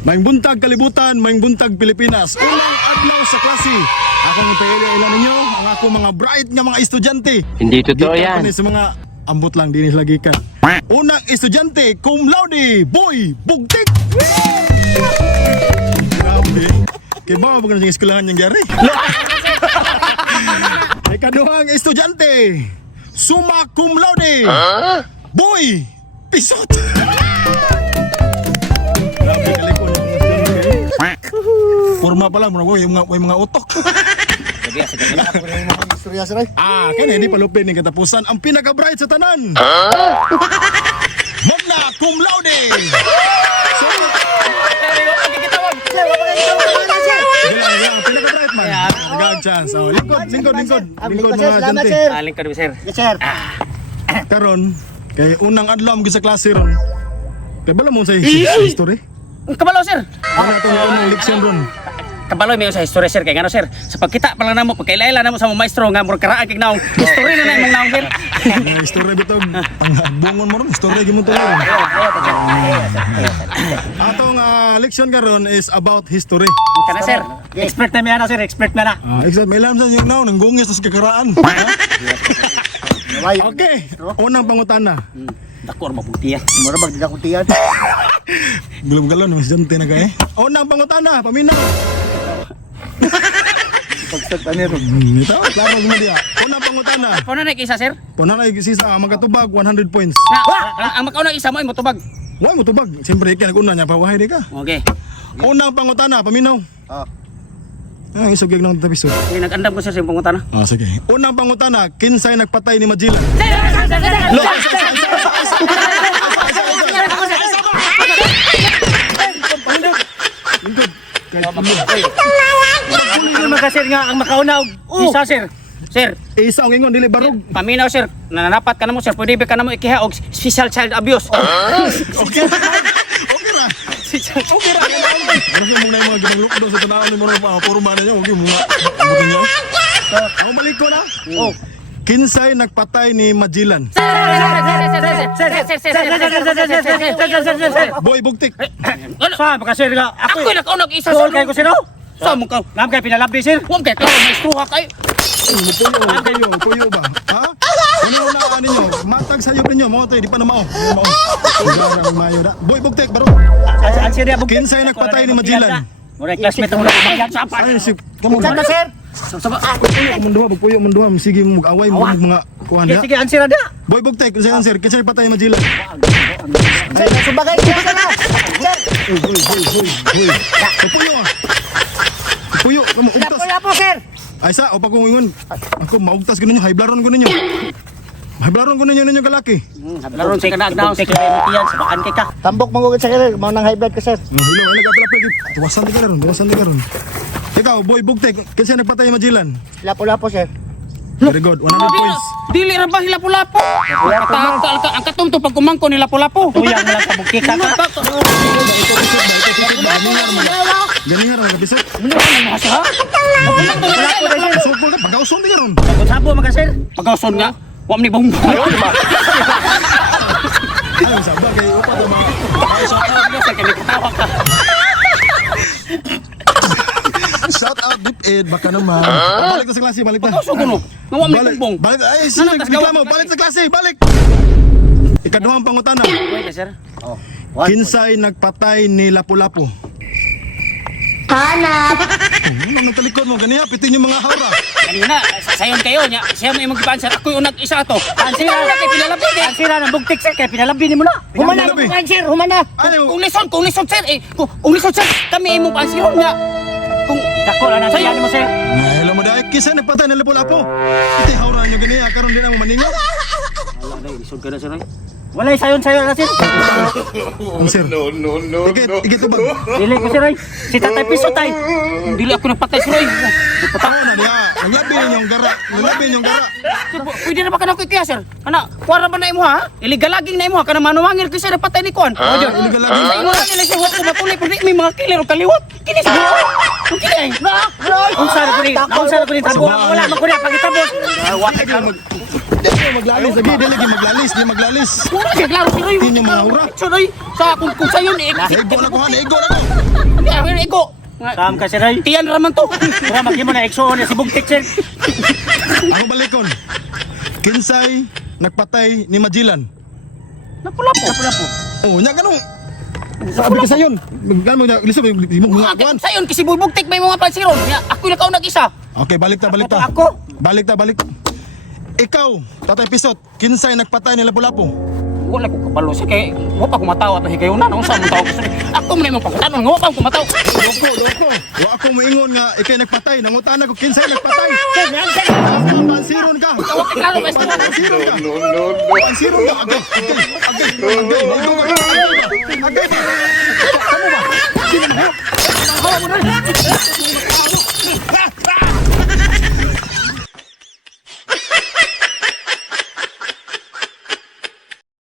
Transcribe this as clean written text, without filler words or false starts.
Maing buntag kalibutan, maing buntag Pilipinas. Unang adlaw sa klase. Akong ilan ninyo, ang ako mga bright nga mga estudyante. Hindi totoo Gikan yan. kani sa mga ambot lang dinis lagi ka. Unang estudyante, cum laude, Boy Bugtik. Grabe. Kaya ba na yung eskwelahan niyang gari? Ikaduhang estudyante, summa cum laude, Boy Pisot. Grabe kaliko niya mga estudyante. Forma pa lang, may mga utok. Istorya sir. Kaya hindi palupin ng katapusan ang pinaka-bright sa tanan. Magna cum laude. Pinaka-bright man. Nag-ag chance. Oh, lingkod mga Salamat jante. sir. Aling ka sir. Yes sir. Karon, kay unang adlaw mo sa klase ron. Kay bala mo sa history. Kabalo sir. Ano itong unang leksyon ron? Kabalo mi sa history sir kay ngano sir. Sa pagkita pa lang namo pagkailala namo sa mga maestro nga murag karaan kay naong history na imong naong sir. Mga history bitog. Pangbungon mo ron, history gyud mo to. Atong leksyon karon is about history. Kana sir. Expert na mi ana sir, expert na na. Exact, may alam sa yung now, nanggungis sa kakaraan. Okay, unang pangutana. Dako ra mabutiya. Mura bag di ako tiyan. Galon-galon, mas jante na ka eh. Unang pangutana, paminaw. Pagstart ano. Ito, klaro mo diya. Unang pangutana. Puno na isa sir. Punan ay sisa, magkatubag, 100 points. Ang makauna isa mo ay motubag. Why mo tubag? Siyempre, kaya nag-una niya, pawahay di ka. Okay. Unang pangutana, paminaw. Isugig ng tapiso. Sige, nag-andam ko sir sa pangutan na. Sige. Unang pangutana, kinsay nagpatay ni Magellan? Lo, Hindi naman sir nga ang makauna isa sir. Sir, isa ang ingon, dili barog. paminaw sir, nananapat ka na mo sir, pwede ba ka na mo ikiha og special child abuse. Okay ra. Okay ra. Ano sa mong na yung mga ginanglok doon sa tanaw ni mga purma na niya, huwag yung mga abutin niya. Ako balik ko na. Kinsay nagpatay ni Magellan? Boy Bugtik. Sa baka sir nga ako nakauna isa sir kay ko sino? Sa mo ka, nam kay pinalabi sir. Huwag kay klaro maestro ka kay. Puyo ba? Ha? Ano na ninyo? Matag sayop ninyo, mga tayo, di pa na mao. Garang mayo na. Boy Bugtik, baro. Ang sir ya Kinsay nagpatay ni Magellan? Mura classmate mo na sa pa. Ay, si kamu. Sana sir. Puyo manduha, sige mo mag-away mo mga kuhan ya. Sige, answer ada. Boy Bugtik, kinsay answer, kinsay nagpatay ni Magellan? Sir, subagay ko sana. Sir. Puyo. Puyo, kamu ugtas. Lapo sir. Ay sa, o pa kong ingon. Ako maugtas ko ninyo, high blaron ko ninyo. High blaron ko ninyo kalaki. Laron sa kanagnaon sa kinitiyan sa bakan kay ka. Tambok mangugit sa kailan. Mau nang high blood ka sir. Hello, ay nagapala. Tuwasan di ka ron. Ikaw, Boy Bugtik, kasi nagpatay ni Magellan. Lapo sir. Very good, 100 points. Dili ra ba hilapo-lapo? Ang katumto pag kumangko ni lapo-lapo. Tuyang lang sa bukik ka. Ganihan ang kapisok. Sokol na, pag-auson di ka ron. Sabo mga sir. Pagauson nga. Wa man ni bong. Ay, sa bagay, upat ang mga... Sa kinitawa ka. Shout out Deep Ed, baka naman. Balik na sa klase, balik na. Pagauson ko no. Nga wa man bong. Balik, ay, sige, reklamo, balik sa klase, balik. Ikaduhang pangutana. Pwede sir. Kinsay nagpatay ni Lapu-Lapu? Hanap! Ano nagtalikod mo? Ganiya, pitin yung mga haura. Kanina, sayon kayo niya. Siya mo imong gipansar. Ako yung nag-isa to. Ansira na kay pinalabi. Ansira na bugtik sir kay pinalabi ni mo na. Humana, sir, humana. Ayaw. Kung lison sir. Kung lison sir, kami imong pansiron nga. Kung dako na sayon mo sir. Hello mo dahil, kinsay nagpatay ni Lapu-Lapu? Iti haura nyo ganiya, karon din ang maningaw. Wala na, isod ka na sir. Walay sayon na sir. Sir. No. Ike tubag. Dili ko sir. Si Tatay Piso tay. Dili ako nagpatay sir. Patawa na diya. Naglabi ninyong gara. Pwede na ba ka na kaya sir? Kana, kuwara ba na imo ha? Illegal laging na imo ha? Kana manumangil ko sir napatay ni Kuan. Illegal laging? Sa imo na nila siya huwag ko matuloy. Pwede may mga killer o kaliwat. Kini sa buo. Kini. Unsa na kuni? Unsa na kuni tabo? Wala man kuni pagitabos. Wa Dili ka maglalis lagi, dili ka maglalis, di maglalis. Wala siya klaro si Roy. Tinyo mga hura. Roy, sa kung sayon eh. Ego na ko han, ego na ko. Kaya ego. Kam ka si Roy. Tiyan raman to. Pura maghimo na ekso ni si bugtik sir. Ako balikon. Kinsay nagpatay ni Majilan. Napula-po. Oh, nya ganun. Sabi ko sa yun. Gano mo lisod mo mga kuan. Sayon kasi bubugtik may mga pansiron. Ako na kao nag-isa. Okay, balik ta. Ako. Balik. Ikaw, Tatay Pisot, kinsay nagpatay ni Lapu-Lapu? Wala ko kabalo sa kay wa pa kumataw ato higayuna nung sa mong tao ko. Ako man imong pagtanong wa pa kumataw. Doko. Wa ako moingon nga ikay nagpatay. Nangutana ko kinsay nagpatay. Pansiron ka. Wa ka klaro basta. Pansiron ka. Pansiron ka. Agay. Kamu ba?